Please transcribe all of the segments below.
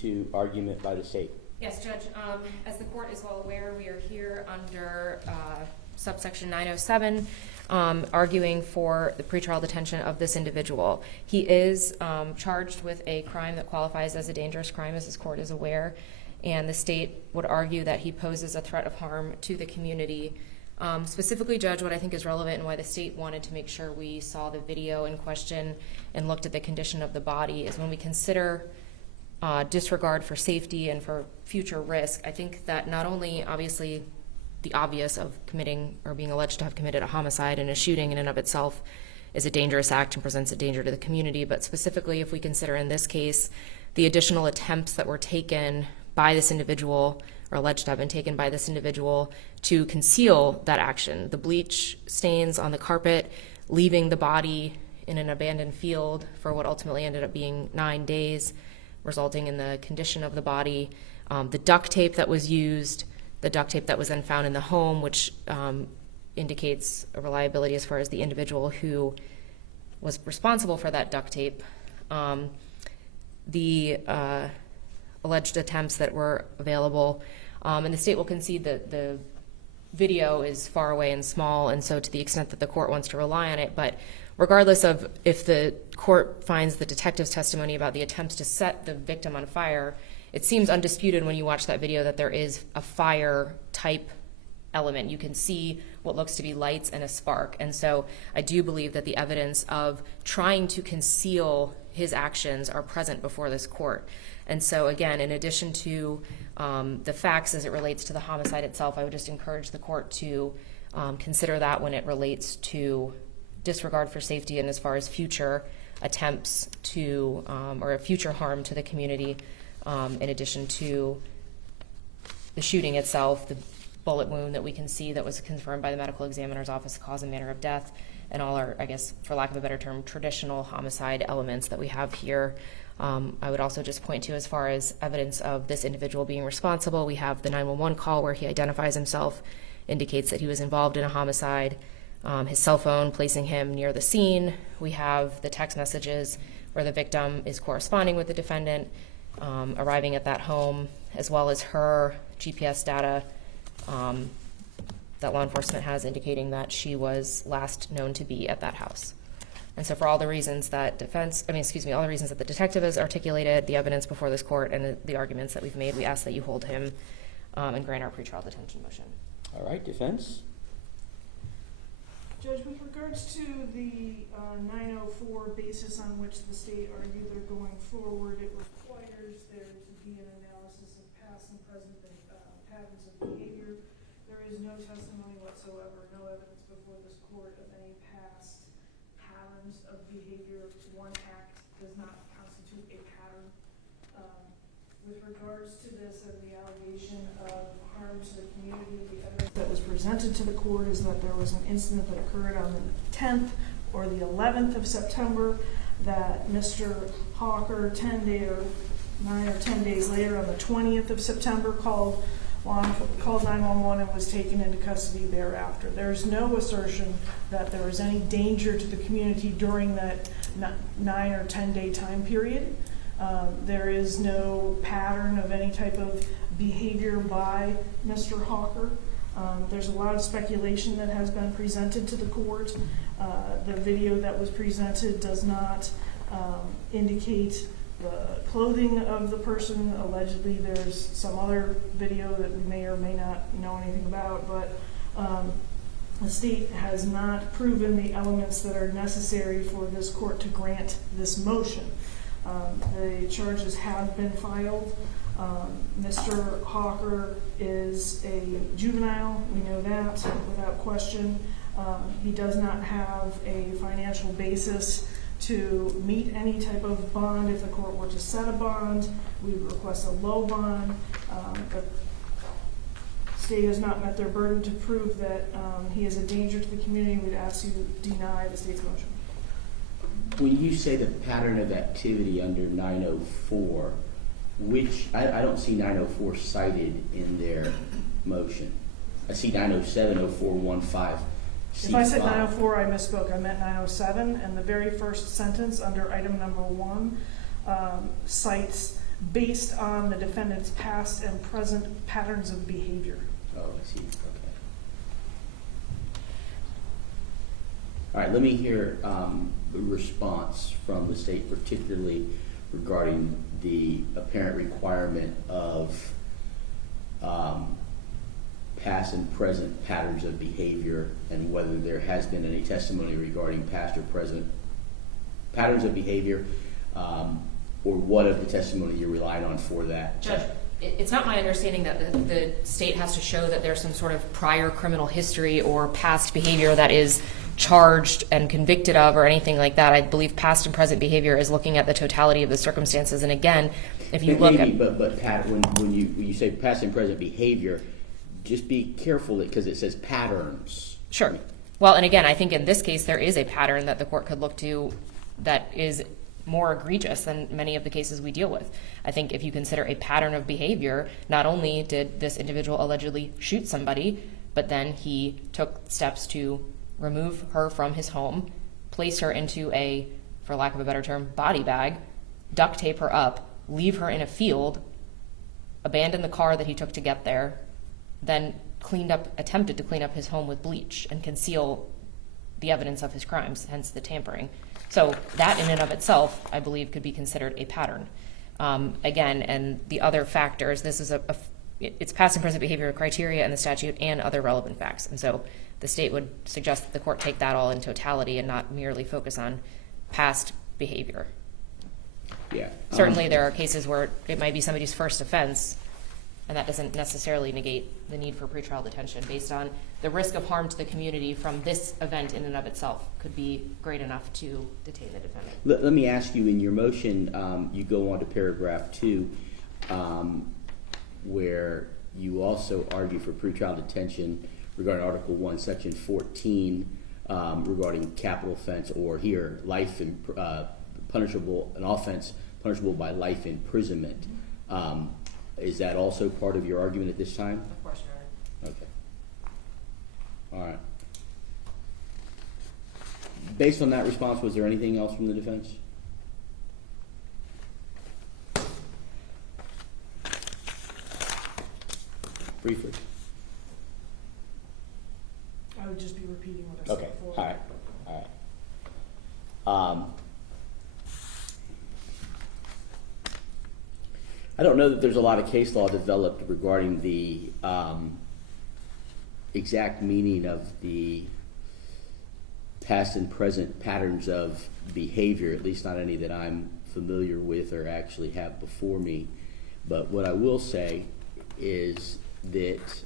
to argument by the state. Yes, Judge. As the court is well aware, we are here under subsection 907, arguing for the pretrial detention of this individual. He is charged with a crime that qualifies as a dangerous crime, as this court is aware, and the state would argue that he poses a threat of harm to the community. Specifically, Judge, what I think is relevant and why the state wanted to make sure we saw the video in question and looked at the condition of the body is when we consider disregard for safety and for future risk. I think that not only obviously the obvious of committing or being alleged to have committed a homicide and a shooting in and of itself is a dangerous act and presents a danger to the community, but specifically if we consider in this case the additional attempts that were taken by this individual or alleged to have been taken by this individual to conceal that action. The bleach stains on the carpet, leaving the body in an abandoned field for what ultimately ended up being 9 days, resulting in the condition of the body. The duct tape that was used, the duct tape that was then found in the home, which indicates a reliability as far as the individual who was responsible for that duct tape. The alleged attempts that were available. And the state will concede that the video is far away and small, and so to the extent that the court wants to rely on it, but regardless of if the court finds the detective's testimony about the attempts to set the victim on fire, it seems undisputed when you watch that video that there is a fire type element. You can see what looks to be lights and a spark. And so I do believe that the evidence of trying to conceal his actions are present before this court. And so again, in addition to the facts as it relates to the homicide itself, I would just encourage the court to consider that when it relates to disregard for safety and as far as future attempts to or a future harm to the community, in addition to the shooting itself, the bullet wound that we can see that was confirmed by the medical examiner's office, cause and manner of death, and all our, I guess, for lack of a better term, traditional homicide elements that we have here. I would also just point to, as far as evidence of this individual being responsible, we have the 911 call where he identifies himself, indicates that he was involved in a homicide, his cell phone placing him near the scene. We have the text messages where the victim is corresponding with the defendant, arriving at that home, as well as her GPS data that law enforcement has indicating that she was last known to be at that house. And so for all the reasons that all the reasons that the detective has articulated, the evidence before this court, and the arguments that we've made, we ask that you hold him and grant our pretrial detention motion. All right, defense? Judge, with regards to the 904 basis on which the state argued they're going forward, it requires there to be an analysis of past and present patterns of behavior. There is no testimony whatsoever, no evidence before this court of any past patterns of behavior. One act does not constitute a pattern. With regards to this and the allegation of harm to the community, the evidence that was presented to the court is that there was an incident that occurred on the 10th or the 11th of September that Mr. Hawker 9 or 10 days later on the 20th of September called 911 and was taken into custody thereafter. There is no assertion that there was any danger to the community during that 9 or 10 day time period. There is no pattern of any type of behavior by Mr. Hawker. There's a lot of speculation that has been presented to the court. The video that was presented does not indicate the clothing of the person. Allegedly, there's some other video that we may or may not know anything about, but the state has not proven the elements that are necessary for this court to grant this motion. The charges have been filed. Mr. Hawker is a juvenile, we know that without question. He does not have a financial basis to meet any type of bond. If the court were to set a bond, we would request a low bond. The state has not met their burden to prove that he is a danger to the community. We'd ask you to deny the state's motion. When you say the pattern of activity under 904, which I don't see 904 cited in their motion. I see 907, 04, 15. If I said 904, I misspoke. I meant 907, and the very first sentence under item number 1 cites based on the defendant's past and present patterns of behavior. Oh, I see. Okay. All right, let me hear a response from the state, particularly regarding the apparent requirement of past and present patterns of behavior, and whether there has been any testimony regarding past or present patterns of behavior, or what of the testimony you're relying on for that. Judge, it's not my understanding that the state has to show that there's some sort of prior criminal history or past behavior that is charged and convicted of or anything like that. I believe past and present behavior is looking at the totality of the circumstances. And again, if you look maybe, at... But Pat, when you say past and present behavior, just be careful because it says patterns. Sure. Well, and again, I think in this case there is a pattern that the court could look to that is more egregious than many of the cases we deal with. I think if you consider a pattern of behavior, not only did this individual allegedly shoot somebody, but then he took steps to remove her from his home, place her into a, for lack of a better term, body bag, duct tape her up, leave her in a field, abandon the car that he took to get there, then attempted to clean up his home with bleach and conceal the evidence of his crimes, hence the tampering. So that in and of itself, I believe, could be considered a pattern. Again, and the other factors, this is it's past and present behavior criteria in the statute and other relevant facts. And so the state would suggest that the court take that all in totality and not merely focus on past behavior. Yeah. Certainly there are cases where it might be somebody's first offense, and that doesn't necessarily negate the need for pretrial detention based on the risk of harm to the community from this event in and of itself could be great enough to detain the defendant. Let me ask you, in your motion, you go on to paragraph 2, where you also argue for pretrial detention regarding Article 1, Section 14, regarding capital offense, or here, life and punishable, an offense punishable by life imprisonment. Is that also part of your argument at this time? Of course, Your Honor. Okay. All right. Based on that response, was there anything else from the defense? Briefly. I would just be repeating what I said Okay. before. All right. I don't know that there's a lot of case law developed regarding the exact meaning of the past and present patterns of behavior, at least not any that I'm familiar with or actually have before me. But what I will say is that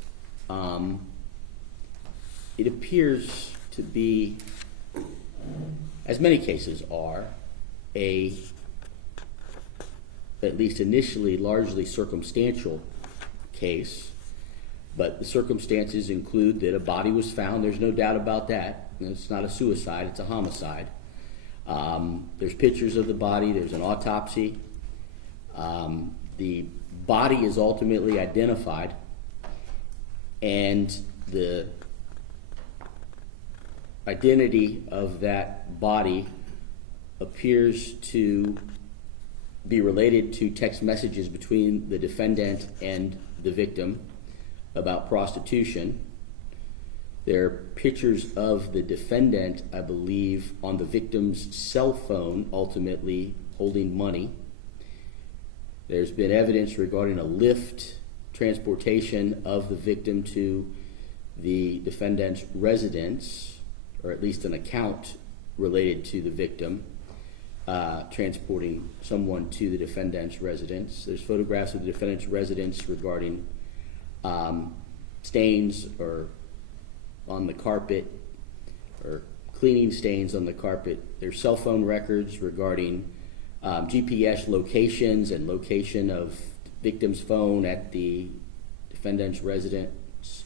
it appears to be, as many cases are, at least initially, largely circumstantial case, but the circumstances include that a body was found. There's no doubt about that. It's not a suicide, it's a homicide. There's pictures of the body, there's an autopsy. The body is ultimately identified, and the identity of that body appears to be related to text messages between the defendant and the victim about prostitution. There are pictures of the defendant, I believe, on the victim's cell phone, ultimately holding money. There's been evidence regarding a Lyft transportation of the victim to the defendant's residence, or at least an account related to the victim. Transporting someone to the defendant's residence. There's photographs of the defendant's residence regarding stains or on the carpet, or cleaning stains on the carpet. There's cell phone records regarding GPS locations and location of victim's phone at the defendant's residence.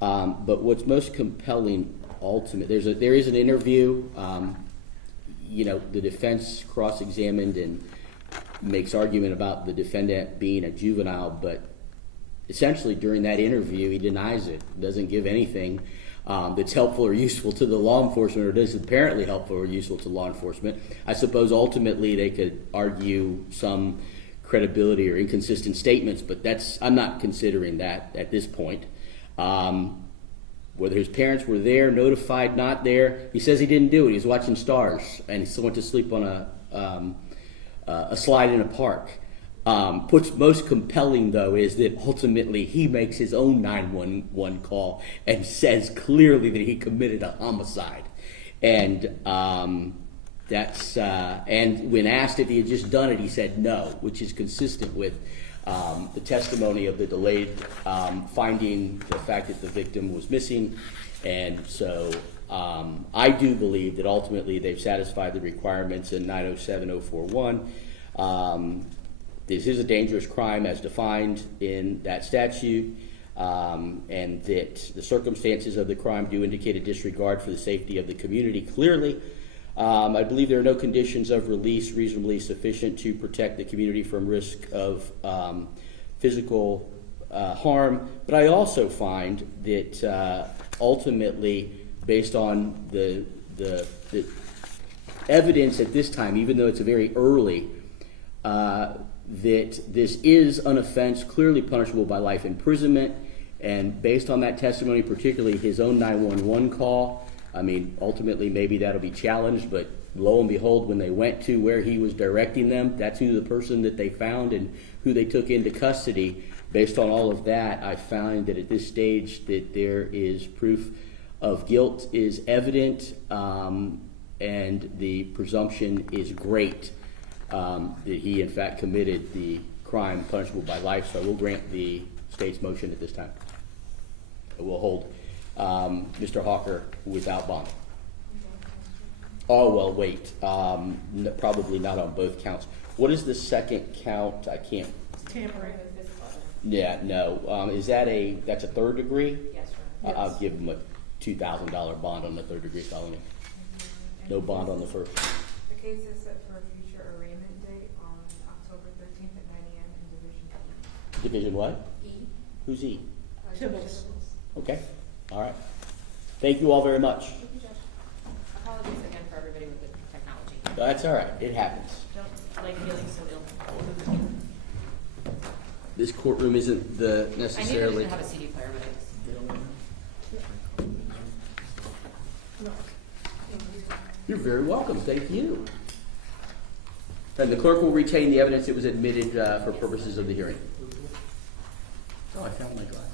But what's most compelling, there is an interview. The defense cross-examined and makes argument about the defendant being a juvenile, but essentially during that interview he denies it, doesn't give anything that's helpful or useful to the law enforcement, or is apparently helpful or useful to law enforcement. I suppose ultimately they could argue some credibility or inconsistent statements, but I'm not considering that at this point. Whether his parents were there, notified, not there, he says he didn't do it. He was watching stars, and he went to sleep on a slide in a park. What's most compelling, though, is that ultimately he makes his own 911 call and says clearly that he committed a homicide. And and when asked if he had just done it, he said no, which is consistent with the testimony of the delayed finding the fact that the victim was missing. And so I do believe that ultimately they've satisfied the requirements in 907-041. This is a dangerous crime as defined in that statute, and that the circumstances of the crime do indicate a disregard for the safety of the community clearly. I believe there are no conditions of release reasonably sufficient to protect the community from risk of physical harm, but I also find that ultimately, based on the evidence at this time, even though it's a very early, that this is an offense clearly punishable by life imprisonment, and based on that testimony, particularly his own 911 call, I mean, ultimately maybe that'll be challenged, but lo and behold, when they went to where he was directing them, that's who the person that they found and who they took into custody. Based on all of that, I find that at this stage that there is proof of guilt is evident, and the presumption is great that he in fact committed the crime punishable by life. So I will grant the state's motion at this time. I will hold Mr. Hawker without bond. Oh, well, wait. Probably not on both counts. What is the second count? I can't. Tampering. Yeah, no. Is that that's a third degree? Yes, sir. Yes. I'll give him a $2,000 bond on the third degree felony. No bond on the first. The case is set for a future arraignment date on October 13th at 9 a.m. in Division E. Division what? E. Who's E? Tibbles. Okay. All right. Thank you all very much. Thank you, Judge. Apologies again for everybody with the technology. That's all right. It happens. Don't like feeling so ill. This courtroom isn't the I knew necessarily. they didn't have a CD player, but You're very welcome. Thank you. And the clerk will retain the evidence that was admitted for purposes of the hearing. Oh, I found my glasses.